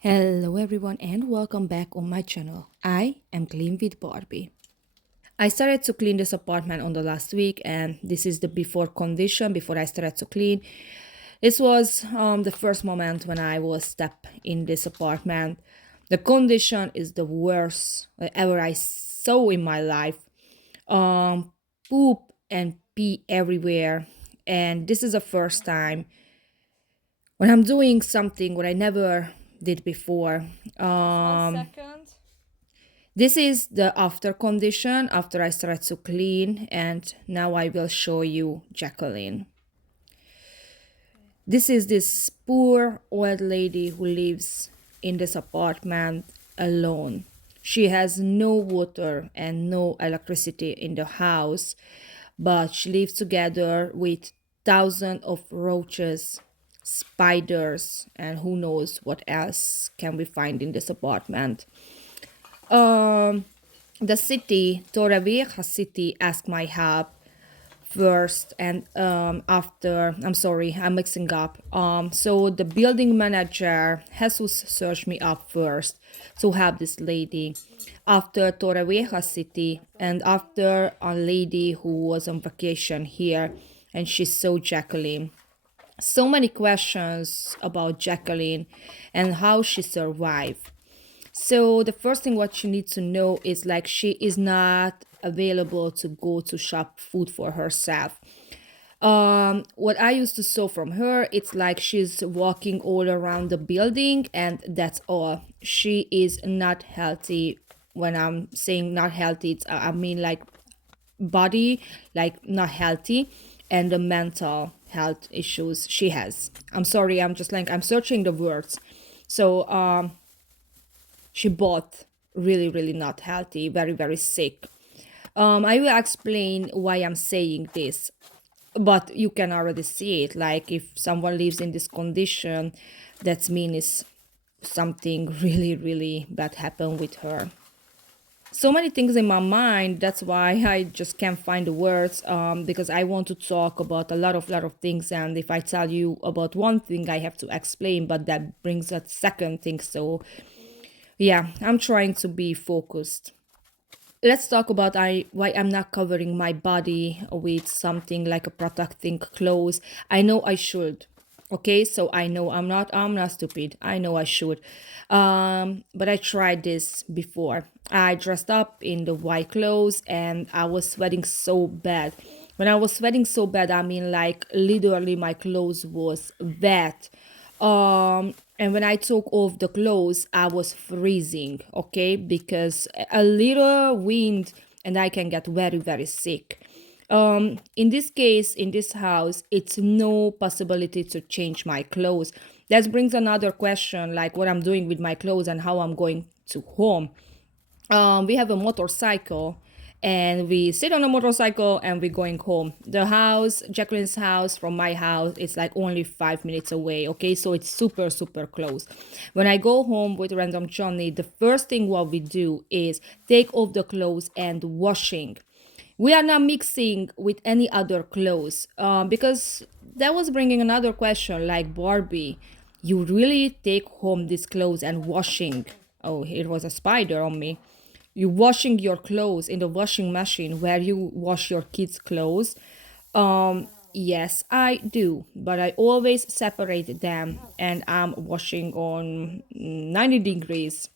Hello everyone and welcome back on my channel. I am Clean with Barbie. I started to clean this apartment on the last week and this is the before condition before I started to clean. This was the first moment when I was step in this apartment. The condition is the worst ever I saw in my life. Um, Poop and pee everywhere, and this is the first time when I'm doing something what I never did before. Second. This is the after condition after I started to clean, and now I will show you Jacqueline. This is this poor old lady who lives in this apartment alone. She has no water and no electricity in the house, but she lives together with thousands of roaches, spiders, and who knows what else can we find in this apartment. Um, the city, Torrevieja city, asked my help first, and after, I'm sorry, I'm mixing up. So the building manager, Jesus, searched me up first to help this lady. After Torrevieja city, and after a lady who was on vacation here, and she saw Jacqueline. So many questions about Jacqueline and how she survived. So the first thing what you need to know is like she is not available to go to shop food for herself. What I used to saw from her, it's like she's walking all around the building and that's all. She is not healthy. When I'm saying not healthy, I mean like body, like not healthy, and the mental health issues she has. I'm sorry, I'm just like I'm searching the words. So she both really really not healthy, very very sick. I will explain why I'm saying this, but you can already see it. Like if someone lives in this condition, that means something really really bad happened with her. So many things in my mind, that's why I just can't find the words, because I want to talk about a lot of things, and if I tell you about one thing I have to explain, but that brings a second thing. So yeah, I'm trying to be focused. Let's talk about why I'm not covering my body with something like a protecting clothes. I know I should. Okay, so I know I'm not stupid. I know I should. But I tried this before. I dressed up in the white clothes and I was sweating so bad. When I was sweating so bad, I mean like literally my clothes was wet. And when I took off the clothes, I was freezing, okay? Because a little wind and I can get very, very sick. In this case, in this house, it's no possibility to change my clothes. That brings another question, like what I'm doing with my clothes and how I'm going to home. We have a motorcycle and we sit on a motorcycle and we're going home. The house, Jacqueline's house from my house, it's like only 5 minutes away. Okay, so it's super super close. When I go home with random Johnny, the first thing what we do is take off the clothes and washing. We are not mixing with any other clothes, because that was bringing another question, like Barbie, you really take home these clothes and washing. Oh, it was a spider on me. You washing your clothes in the washing machine where you wash your kids' clothes. Yes, I do, but I always separate them and I'm washing on 90 degrees,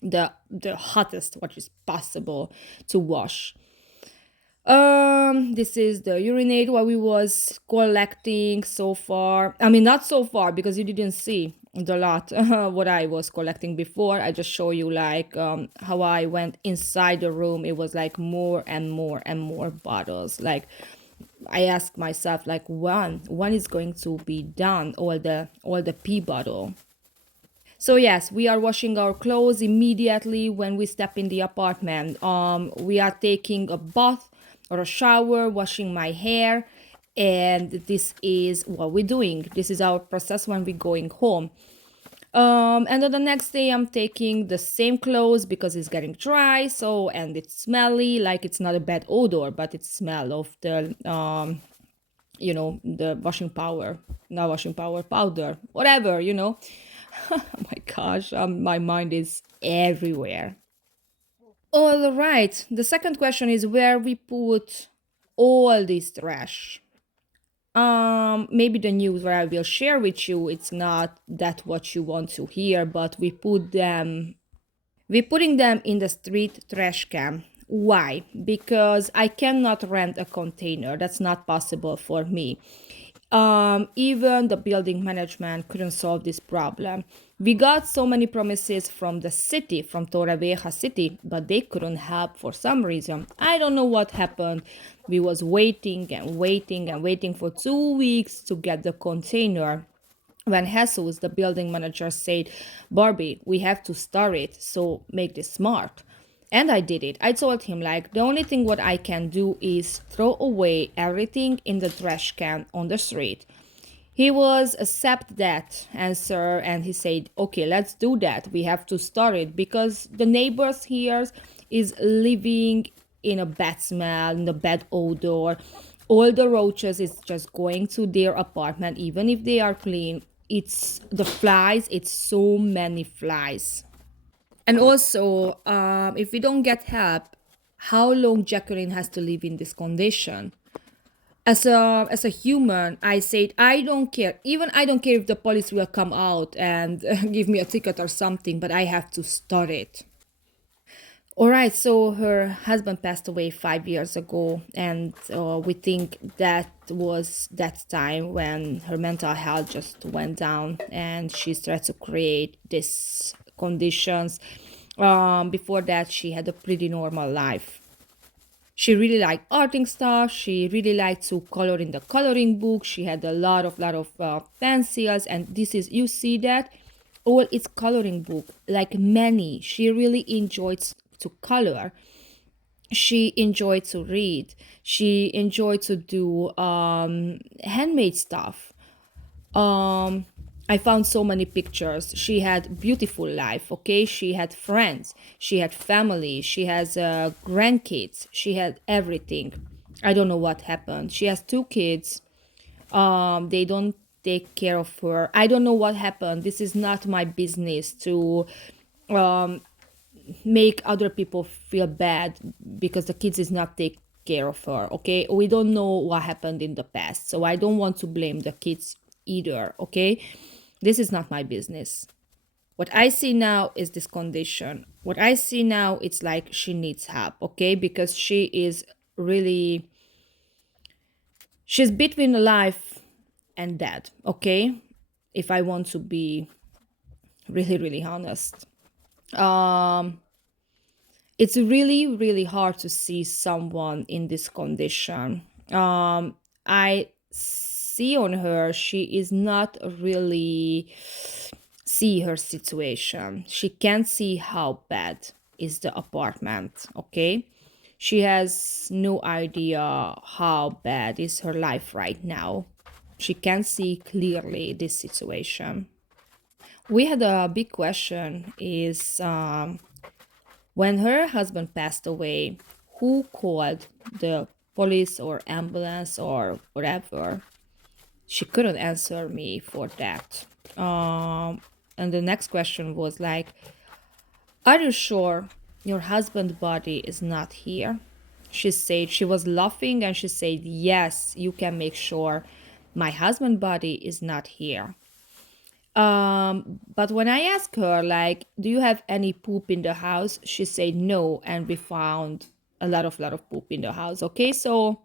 the hottest what is possible to wash. This is the urinate what we was collecting so far. I mean, not so far because you didn't see the lot what I was collecting before. I just show you like how I went inside the room. It was like more and more and more bottles. Like I asked myself, like when is going to be done? All the pee bottle. So yes, we are washing our clothes immediately when we step in the apartment. We are taking a bath or a shower, washing my hair, and this is what we're doing. This is our process when we're going home. And then the next day, I'm taking the same clothes because it's getting dry. So and it's smelly, like it's not a bad odor, but it's smell of the the washing power, not washing power powder, whatever. Oh my gosh, my mind is everywhere. All right, the second question is where we put all this trash. Maybe the news where I will share with you, it's not that what you want to hear, but we're putting them in the street trash can. Why? Because I cannot rent a container. That's not possible for me. Even the building management couldn't solve this problem. We got so many promises from the city, from Torrevieja city, but they couldn't help for some reason. I don't know what happened. We was waiting and waiting and waiting for 2 weeks to get the container. When Jesus, the building manager, said, Barbie, we have to start it, so make this smart. And I did it. I told him, like, the only thing what I can do is throw away everything in the trash can on the street. He was accept that answer and he said, okay, let's do that. We have to start it because the neighbors here is living in a bad smell, in a bad odor. All the roaches is just going to their apartment, even if they are clean. It's the flies, it's so many flies. And also, if we don't get help, how long Jacqueline has to live in this condition? As a human, I said I don't care. Even I don't care if the police will come out and give me a ticket or something, but I have to start it. All right, so her husband passed away 5 years ago, and we think that was that time when her mental health just went down, and she started to create these conditions. Before that, she had a pretty normal life. She really liked arting stuff. She really liked to color in the coloring book. She had a lot of pencils, and this is you see that all it's coloring book like many. She really enjoyed to color. She enjoyed to read. She enjoyed to do handmade stuff. um I found so many pictures. She had beautiful life, okay? She had friends, she had family, she has grandkids, she had everything. I don't know what happened. She has two kids. They don't take care of her. I don't know what happened. This is not my business to make other people feel bad because the kids is not take care of her, okay? We don't know what happened in the past, so I don't want to blame the kids either, okay? This is not my business. What I see now is this condition. What I see now, it's like she needs help, okay? Because she is really, she's between life and death, okay? If I want to be really, really honest. Um, it's really, really hard to see someone in this condition. I see on her, she is not really see her situation. She can't see how bad is the apartment, okay? She has no idea how bad is her life right now. She can't see clearly this situation. We had a big question is when her husband passed away, who called the police or ambulance or whatever? She couldn't answer me for that. And the next question was like, are you sure your husband's body is not here? She said she was laughing and she said, yes, you can make sure my husband's body is not here. But when I asked her, like, do you have any poop in the house? She said no, and we found a lot of poop in the house. Okay, so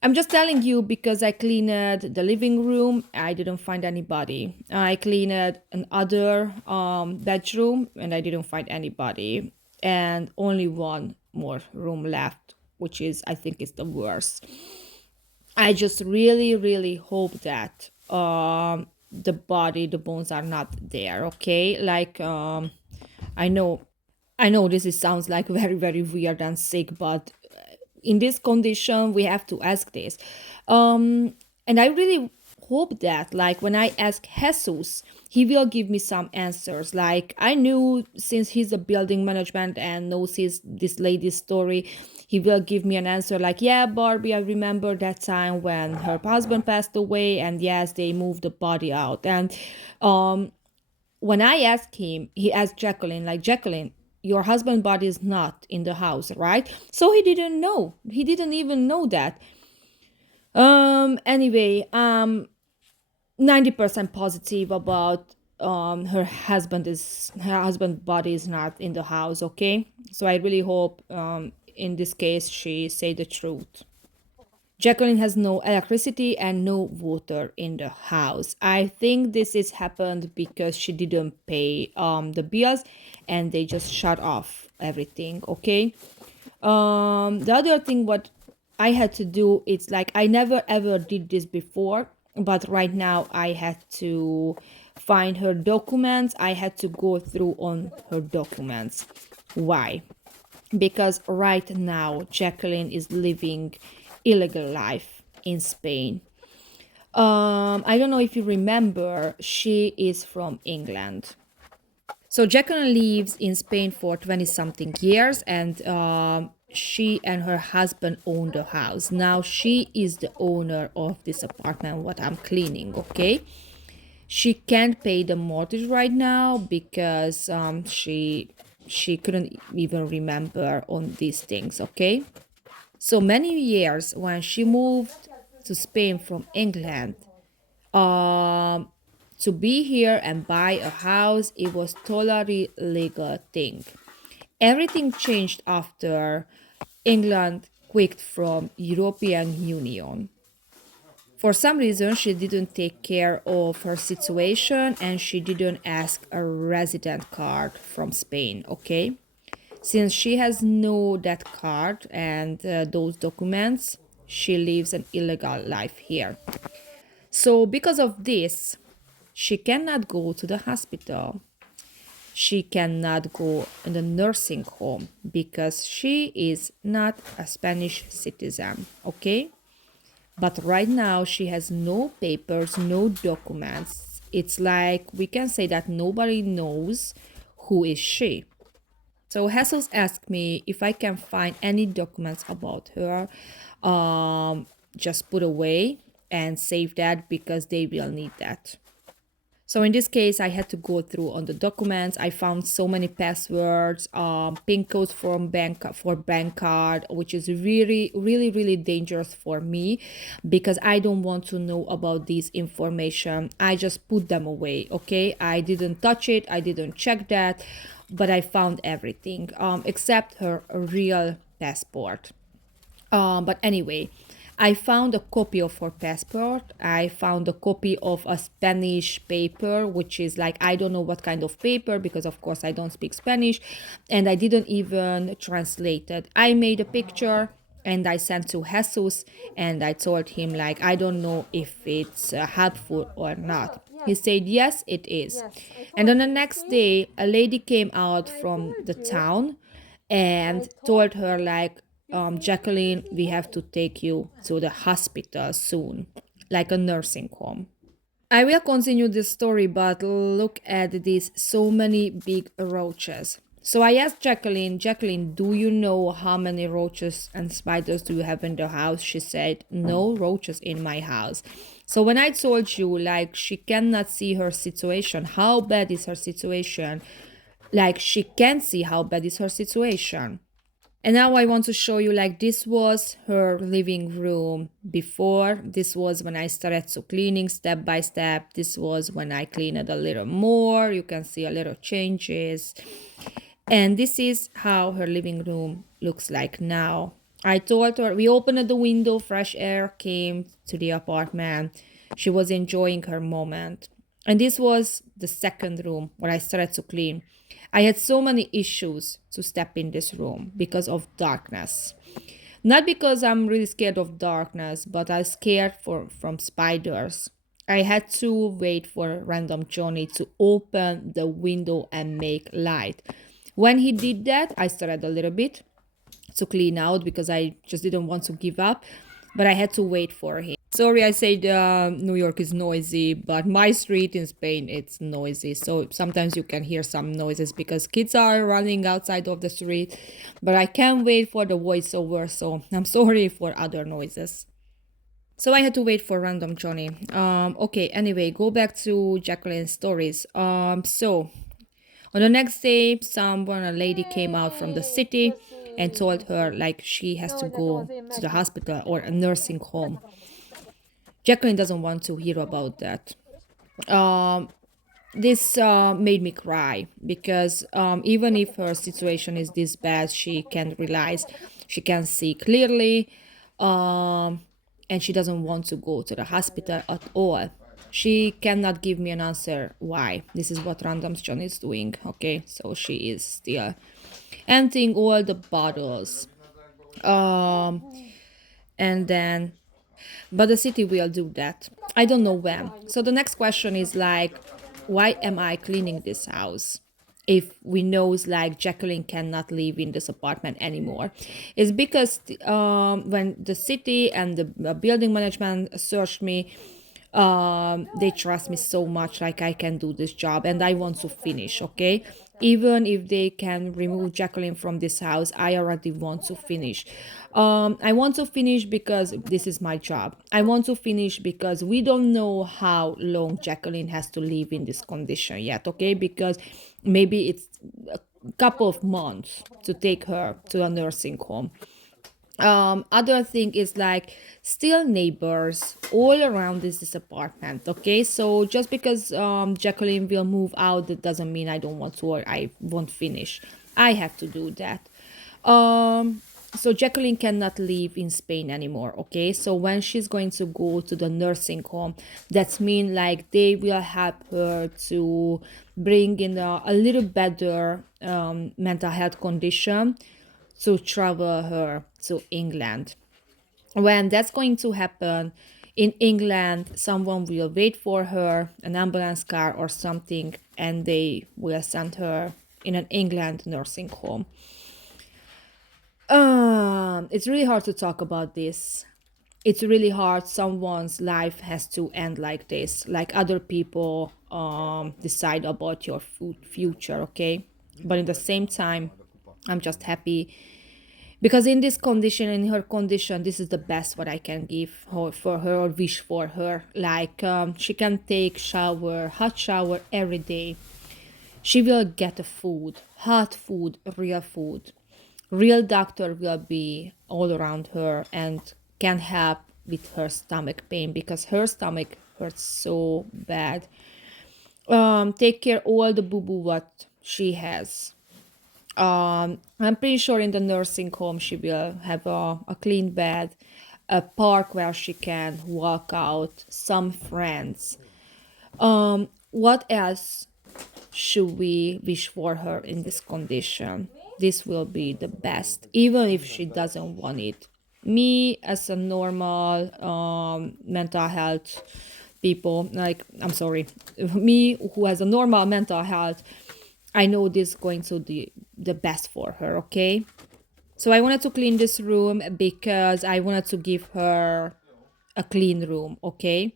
I'm just telling you because I cleaned the living room, I didn't find anybody. I cleaned another bedroom, and I didn't find anybody. And only one more room left, which is I think is the worst. I just really, really hope that the body, the bones are not there. Okay, like I know, I know this is sounds like very, very weird and sick, but in this condition, we have to ask this. And I really hope that, like, when I ask Jesus, he will give me some answers. Like, I knew since he's a building management and knows this lady's story, he will give me an answer like, yeah, Barbie, I remember that time when her husband passed away, and yes, they moved the body out. And when I asked him, he asked Jacqueline, like, Jacqueline, your husband's body is not in the house, right? So he didn't know. He didn't even know that. Anyway, 90% positive about her husband's body is not in the house, okay? So I really hope in this case she say the truth. Jacqueline has no electricity and no water in the house. I think this is happened because she didn't pay the bills and they just shut off everything, okay? The other thing what I had to do, it's like I never ever did this before, but right now I had to find her documents. I had to go through on her documents. Why? Because right now Jacqueline is living illegal life in Spain. I don't know if you remember, she is from England. So Jacqueline lives in Spain for 20 something years, and she and her husband own the house. Now she is the owner of this apartment what I'm cleaning, okay? She can't pay the mortgage right now because she couldn't even remember on these things, okay? So many years when she moved to Spain from England, um, to be here and buy a house, it was totally legal thing. Everything changed after England quit from European Union. For some reason, she didn't take care of her situation and she didn't ask a resident card from Spain, okay? Since she has no that card and those documents, she lives an illegal life here. So because of this, she cannot go to the hospital. She cannot go in the nursing home because she is not a Spanish citizen, okay? But right now she has no papers, no documents. It's like we can say that nobody knows who is she. So Jesus asked me if I can find any documents about her, just put away and save that because they will need that. So in this case, I had to go through on the documents. I found so many passwords, PIN codes from bank card, which is really, really, really dangerous for me because I don't want to know about this information. I just put them away. Okay, I didn't touch it. I didn't check that, but I found everything except her real passport. But anyway, I found a copy of her passport. I found a copy of a Spanish paper, which is like, I don't know what kind of paper because, of course, I don't speak Spanish and I didn't even translate it. I made a picture and I sent to Jesus and I told him, like, I don't know if it's helpful or not. He said, yes, it is. And on the next day, a lady came out from the town and told her, like, Jacqueline, we have to take you to the hospital soon, like a nursing home. I will continue this story, but look at these so many big roaches. So I asked Jacqueline, Jacqueline, do you know how many roaches and spiders do you have in the house? She said, no roaches in my house. So when I told you, like, she cannot see her situation, how bad is her situation? Like, she can't see how bad is her situation. And now I want to show you, like, this was her living room before. This was when I started to cleaning step by step. This was when I cleaned it a little more. You can see a little changes. And this is how her living room looks like now. I told her, we opened the window, fresh air came to the apartment. She was enjoying her moment. And this was the second room where I started to clean. I had so many issues to step in this room because of darkness. Not because I'm really scared of darkness, but I'm scared from spiders. I had to wait for random Johnny to open the window and make light. When he did that, I started a little bit to clean out because I just didn't want to give up, but I had to wait for him. Sorry, I said New York is noisy, but my street in Spain, it's noisy. So sometimes you can hear some noises because kids are running outside of the street, but I can't wait for the voiceover, so I'm sorry for other noises. So I had to wait for random Johnny. Okay, anyway, go back to Jacqueline's stories. So on the next day, a lady came out from the Yay, city and told pussy. her like she has to No, ezek go azért to the megvan. hospital or a nursing home. Jacqueline doesn't want to hear about that. Um, this made me cry because even if her situation is this bad, she can realize, she can see clearly, um, and she doesn't want to go to the hospital at all. She cannot give me an answer why. This is what Random's John is doing. Okay, so she is still emptying all the bottles. Um, and then but the city will do that. I don't know when. So the next question is like, why am I cleaning this house? If we knows like Jacqueline cannot live in this apartment anymore, it's because when the city and the building management searched me, they trust me so much like I can do this job and I want to finish. Okay, even if they can remove Jacqueline from this house, I already want to finish. I want to finish because this is my job. I want to finish because we don't know how long Jacqueline has to live in this condition yet. Okay, because maybe it's a couple of months to take her to a nursing home. Other thing is like still neighbors all around this apartment. Okay, so just because Jacqueline will move out, that doesn't mean I don't want to or I won't finish. I have to do that. So Jacqueline cannot live in Spain anymore. Okay, so when she's going to go to the nursing home, that's mean like they will help her to bring in a little better mental health condition to travel her to England. When that's going to happen in England, someone will wait for her, an ambulance car or something, and they will send her in an England nursing home. It's really hard to talk about this. It's really hard. Someone's life has to end like this, like other people decide about your future, okay? But in the same time, I'm just happy because in this condition, in her condition, this is the best what I can give her, for her or wish for her. Like she can take shower, hot shower every day. She will get a food, hot food, real food. Real doctor will be all around her and can help with her stomach pain because her stomach hurts so bad. Take care all the boo boo what she has. I'm pretty sure in the nursing home she will have a clean bed, a park where she can walk out, some friends. What else should we wish for her in this condition? This will be the best, even if she doesn't want it. Me, as a normal mental health people, like, I'm sorry, me who has a normal mental health, I know this is going to be the best for her, okay? So I wanted to clean this room because I wanted to give her a clean room, okay?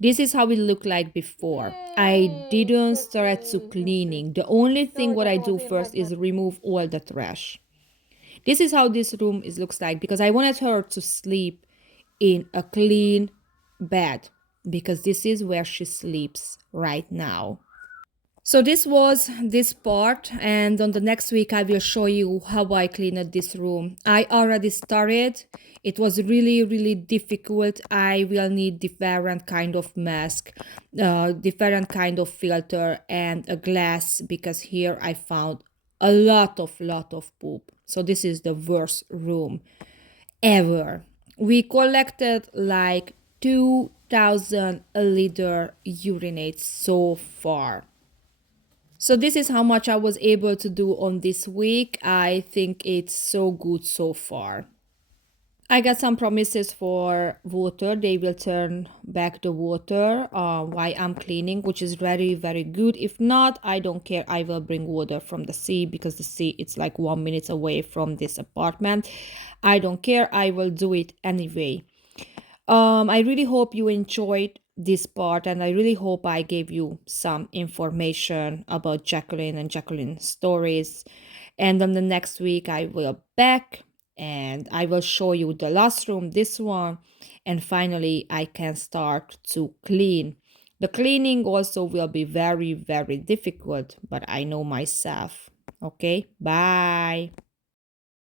This is how it looked like before. I Yay, didn't start to pussy. cleaning. The only No, thing what I ezek do azért first megvan. is remove all the trash. This is how this room is looks like because I wanted her to sleep in a clean bed because this is where she sleeps right now. So this was this part, and on the next week I will show you how I cleaned this room. I already started. It was really difficult. I will need different kind of mask, different kind of filter and a glass because here I found a lot of poop. So this is the worst room ever. We collected like 2,000 liter urinates so far. So this is how much I was able to do on this week. I think it's so good so far. I got some promises for water. They will turn back the water while I'm cleaning, which is very good. If not, I don't care. I will bring water from the sea because the sea it's like 1 minute away from this apartment. I don't care. I will do it anyway. I really hope you enjoyed this part, and I really hope I gave you some information about Jacqueline and Jacqueline's stories. And on the next week, I will back and I will show you the last room, this one, and finally I can start to clean. The cleaning also will be very, very difficult, but I know myself. Okay, bye.